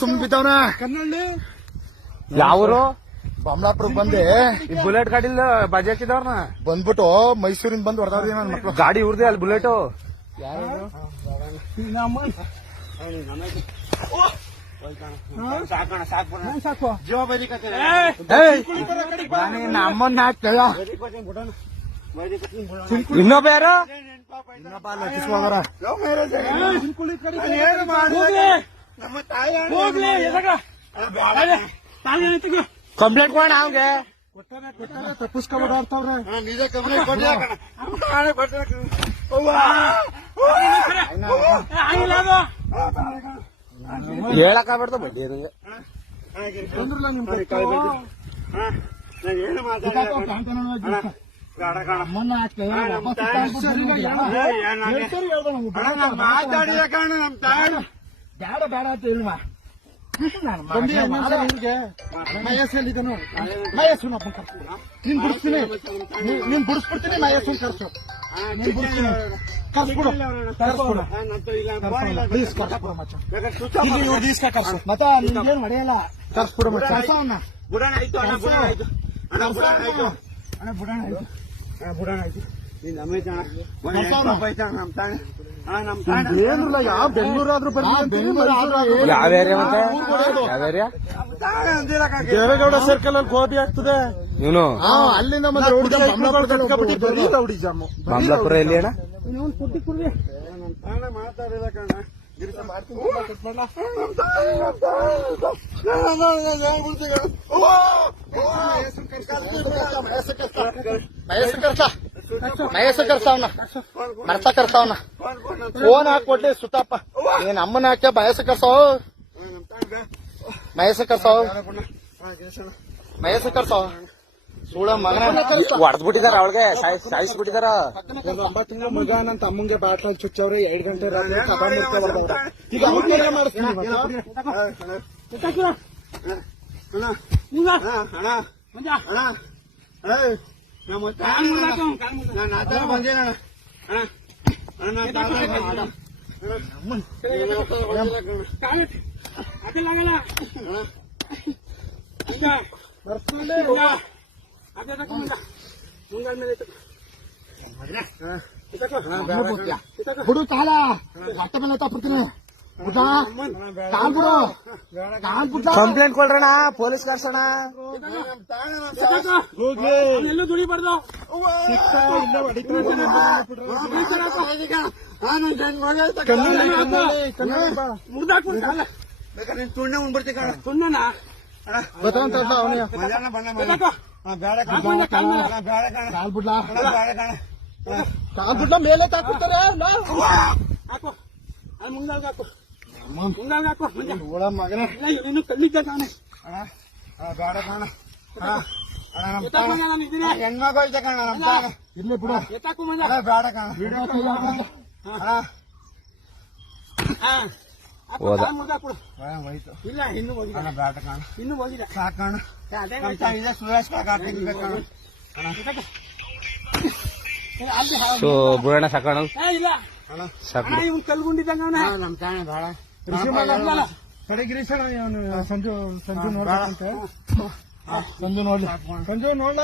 ಸುಮ್ ಬಿದ್ದವ್ನ ಕನ್ನಳ್ಳಿ ಯಾವರು ಬಮ್ಲಾಪುರಕ್ ಬಂದೆ. ಈ ಬುಲೆಟ್ ಗಾಡಿಲ್ ಬಾಜಿ ಹಾಕಿದವ್ರನ್ನ ಬಂದ್ಬಿಟ್ಟು ಮೈಸೂರಿಂದ ಬಂದು ಹೊಡೆದವ್ರಿ ನನ್ನ ಮಕ್ಳು. ಗಾಡಿ ಇವ್ರದೇ ಅಲ್ಲಿ ಬುಲೆಟ್. ಸಾಕು ನಮ್ಮನ್ನ ಕೇಳ ಇನ್ನೊಬ್ಬ ಯಾರು ಕಂಪ್ಲೇಂಟ್ ಕೊಡ ಅವ್ಗೆ ತಪ್ಪಿಸ್ಕೊಂಡ್ ಓಡಾಡ್ತಾವ್ರೆ. ಹೇಳಕ್ ಆಗ್ಬಿಡ್ತು ಬಡ್ಡಿ ಇದಂಗೆ. ಬಂದ್ರಲ್ಲ ನಿಮ್ ಬೇಡ ಬೇಡ ಅಂತ ಹೇಳುವ ಮಹೇಶಲ್ಲಿದ್ದನು ಮಹೇಶನ ನೀನ್ ಬಿಡಿಸ್ತೀನಿ ನೀನ್ ಬಿಡಿಸ್ಬಿಡ್ತೀನಿ ಮಹೇಶನ್ ಕರ್ಸು ನೀನ್ ಬಿಡಿಸ್ತೀನಿ ಕರ್ಸ್ಬಿಡು ಕರ್ಸ್ಬಿಡು ಪ್ಲೀಸ್ ಕರ್ಸ್ಬಿಡು ಮಚ್ಚ ಇವ್ರು ದೀಸ್ಕ ಕರ್ಸು ಮತ್ತೆ ನಿನ್ಗೇನು ಹೊಡೆಯಲ್ಲ ಕರ್ಸ್ಬಿಡು ಮಚ್ಚ ಕರ್ಸವನ್ನ ಬುಡಾಣ ಆಯ್ತು ಅಣ್ಣ ಬುಡಾಣ ಆಯ್ತು ಅಣ್ಣ ಬುಡಾಣ ಆಯ್ತು ಅಣ್ಣ ಬುಡಾಣ ಆಯ್ತು ಅಣ್ಣ ಬುಡಾಣ ಆಯ್ತು ನೀನ್ ಅಮೇಜ್ ಅಣ್ಣ ನಮ್ ತಾಣ ನಮ್ ತಾಣ ಏನಿಲ್ಲ ಯಾವ ಬೆಂಗಳೂರಾದ್ರೂ ಬರ್ಲಿ ಯಾವ ಏರಿಯಾ ಮತ್ತೆ ಯಾವ ಏರಿಯಾ? ದೇವೇಗೌಡ ಸರ್ಕಲ್ ಅಲ್ಲಿ ಗೋಬಿ ಆಗ್ತದೆ ಇವನು ಅಲ್ಲಿಂದ ಮತ್ತೆ ರೌಡಿ ಜಾಮು ಮಾಮಲಾಪುರ ಎಲ್ಲಿ ಅಣ್ಣ? ನಮ್ ತಾಣ ಮಾತಾಡಿಲ್ಲ ಕಣ್ಣ ಮಹೇಶ ಕರ್ಸವನ ಮರ್ಸ ಕರ್ಸವನ ಫೋನ್ ಹಾಕೊಡ್ಲಿ ಸುತ್ತಪ್ಪ ನೀನ್ ಅಮ್ಮನ ಹಾಕ್ಯ ಮಹೇಶ ಕರ್ಸವ ಮಹೇಶ ಕರ್ಸವ ಮಹೇಶ ಕರ್ಸವ ಸುಳ ಮಗನ ಹೊಡೆದ್ಬಿಟ್ಟಿದಾರ ಅವಳಿಗೆ ಸಾಯಿಸ್ಬಿಟ್ಟಿದಾರ. 9 ತಿಂಗಳ ಮಗ ನನ್ನ ತಮ್ಮಂಗೆ ಬ್ಯಾಟ್ಲ್ ಚುಚ್ಚವ್ರೆ 2 ಗಂಟೆ ರಾತ್ರಿ ಕಥಾ ಮಾಡ್ತೇವ್ರ ಈಗ ಅವ್ರಿಗೆ ಮಾಡಿಸ್ತೀನಿ ಬಿಡು ಕಾಲ ಹೊಟ್ಟೆ ಮೇಲೆ ತಪ್ಪಿಡ್ತೀನಿ ಬಿಡ ಕಾಲ್ ಬಿಡು ಕಾಲ್ ಬಿಡ ಕಂಪ್ಲೇಂಟ್ ಕೊಡ್ರಣ ಪೊಲೀಸ್ ಕರ್ಸೋಣ. ಎಲ್ಲೂ ದುಡಿಬಾರ್ದು ತುಂಡ ಉಂಡ್ಬಿಡ್ತಿ ಕಣ ಸುಮ್ಮನಾ ಗೊತ್ತಂತ ಕಾಲ್ ಬಿಡ್ಲಾ ಬೇಡ ಕಣ ಕಾಲ್ ಬಿಡ್ಲ ಮೇಲೆ ತಾಕ್ಬಿಡ್ತಾರೆ ಹಾಕು ಅಲ್ಲಿ ಮುಂದಾಗ ಹಾಕು ಮುಂದಾಗ ಹಾಕು ಮಗನೇ ಇನ್ನು ಕಣ್ಣಿದ್ದ ಕಾಣೆ ಬೇಡ ಕಣ ನಾನು ಇದೀನಿ ಹೆಣ್ಮಗು ಐತೆ ಕಣ ನಮ್ ತಾಗ ಇರ್ಲಿ ಬಿಡು ಎತ್ತಾಕು ಮಂಜ ಬೇಡ ಕಣ ಹೋದ. ಹೋಯ್ತು ಇಲ್ಲ ಇನ್ನು ಹೋಗಿಲ್ಲ ಬೇಡ ಕಣ ಇನ್ನು ಹೋಗಿಲ್ಲ ಸಾಕಣ ಇದೆ ಸುರೇಶ್ ಕಾಕ ಸೊ ಬುಡಣ ಸಾಕೋಣ ಇಲ್ಲ ಸಾಕು. ಇವ್ನು ಕಲ್ಗುಂಡಿದ್ದಂಗ ನಮ್ ತಾಣ ಬೇಡ ಕಡೆ ಗಿರೀಶಣ್ಣ ಸಂಜು ಸಂಜು ನೋಡ್ಬೇಕಂತೆ ಸಂಜು ನೋಡ್ಲಿ ಸಂಜು ನೋಡ್ಲ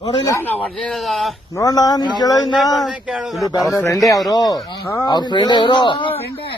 ನೋಡಿಲ್ಲ ನೋಡ್ಲ ನಿನ್ ಕೇಳ ಅವ್ರ ಫ್ರೆಂಡೇ ಅವರು ಅವ್ರ ಫ್ರೆಂಡೇ ಇವರು ಫ್ರೆಂಡೇ